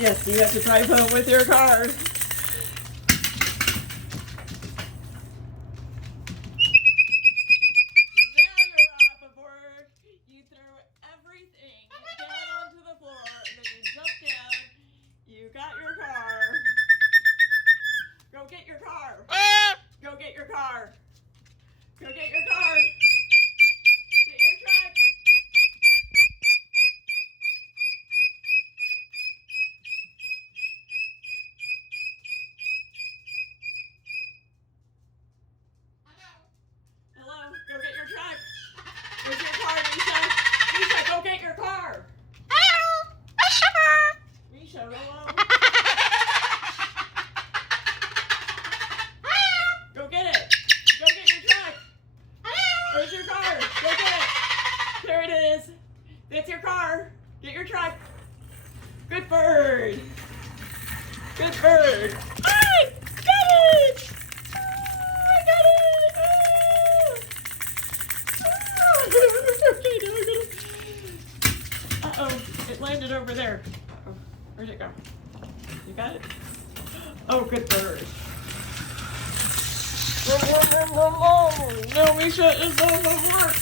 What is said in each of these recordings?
Yes, you have to drive home with your car. Go get your car. Go get your car. Go get your car. Get your truck. Hello. Go get your truck. Where's your car, Misha? Misha, go get your car. Misha, hello. Go get it. Go get your truck. Where's your car? Go get it. There it is. That's your car. Get your truck. Good bird. Good bird. I got it. I got it. Okay, now we're gonna... Uh-oh. It landed over there. Uh-oh. Where'd it go? You got it? Oh, good bird. No, Misha is on the work.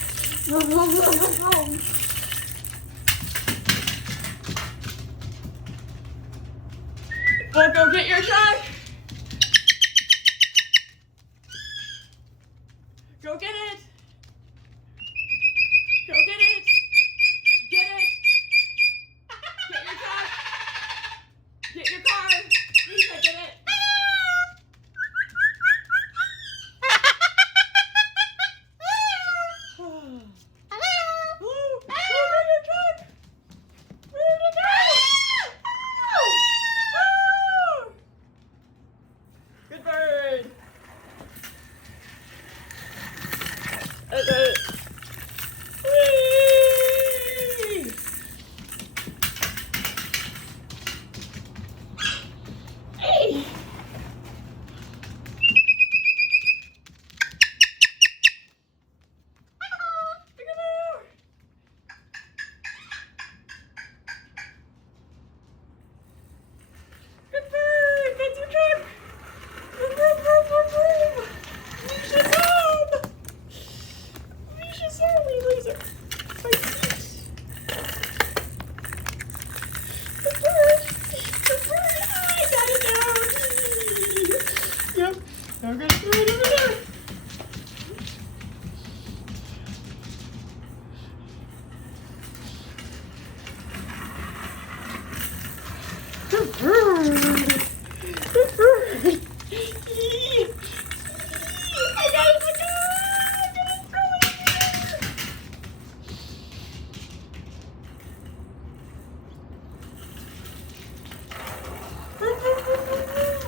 Well, go get your truck. Go get it. Go get it. Get it. Get your truck. Get your car. Misha, get it. I'm gonna throw it over there. Good bird. Good bird. I got it. I'm gonna throw it over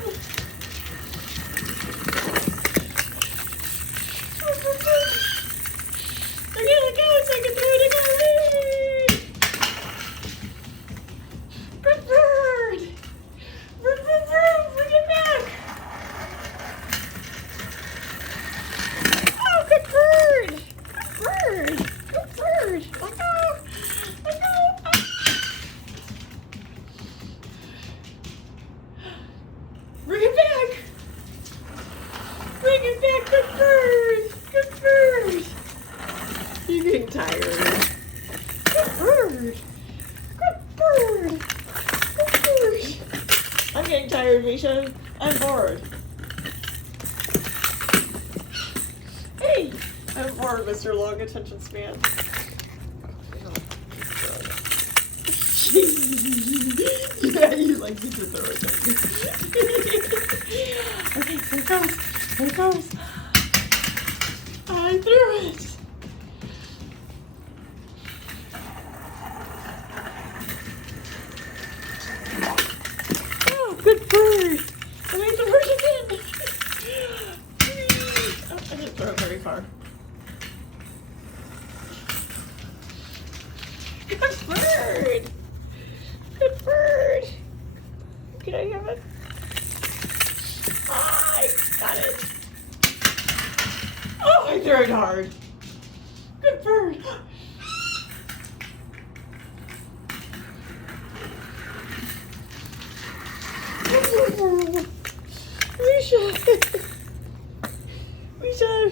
Bring it back! Bring it back! Good bird! Good bird! You're getting tired. Good bird! Good bird! Good bird! I'm getting tired, Misha. I'm bored. Hey! I'm bored, Mr. Long Attention Span. Yeah, you like me to throw it. Okay, here it goes. Here it goes. I threw it. Oh, good bird. I made the bird again. Oh, I didn't throw it very far. Good bird. Good bird. Can I have it? Oh, I got it. Oh, I threw it hard. Good bird. Misha. Misha.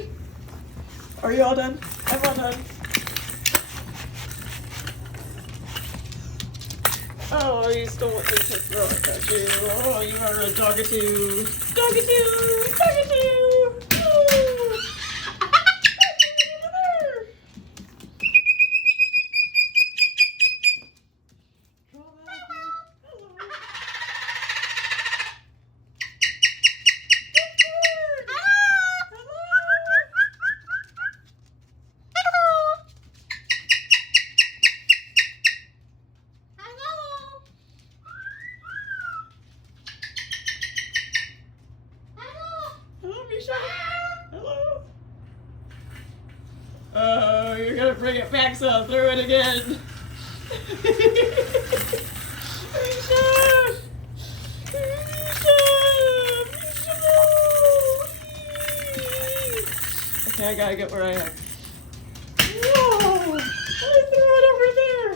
Are you all done? I'm all done. Oh, you still want me to throw it at you. Oh, you are a cockatoo. Cockatoo! Cockatoo! Oh. Hello, Misha. Hello. Oh, you're gonna bring it back, so I'll throw it again. Misha! Misha! Misha! Okay, I gotta get where I am. Whoa! I threw it over there.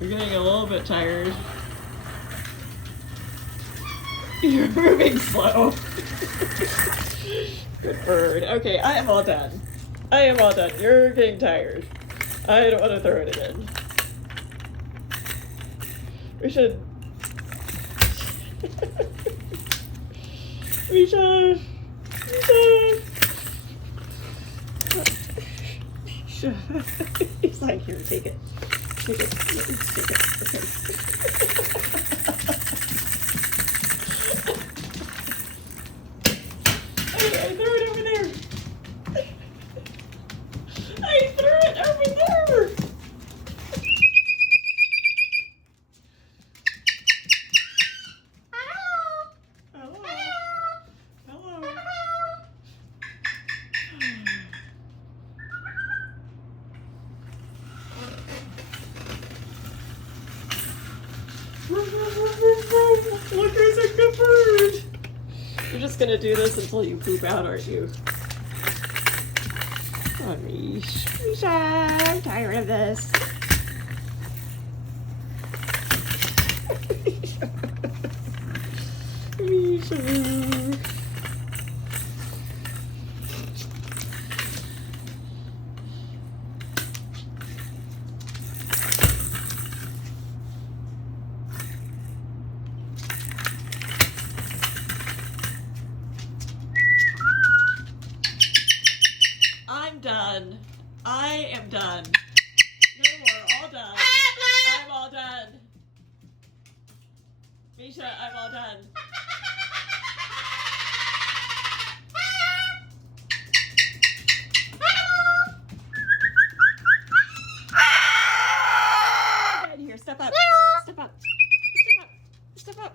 You're getting a little bit tired. You're moving slow. Good bird. Okay, I am all done. I am all done. You're getting tired. I don't want to throw it again. We should... Misha! Misha! Misha! He's like, here, take it. Take it. Take it. Okay. I threw it over there. I threw it over there. Hello. Hello. Look who's a good bird. You're just gonna do this until you poop out, aren't you? Come on, Misha, I'm tired of this. Misha. I'm done. I am done. No more. All done. I'm all done. Misha, I'm all done. Get in here. Step up. Step up. Step up. Step up.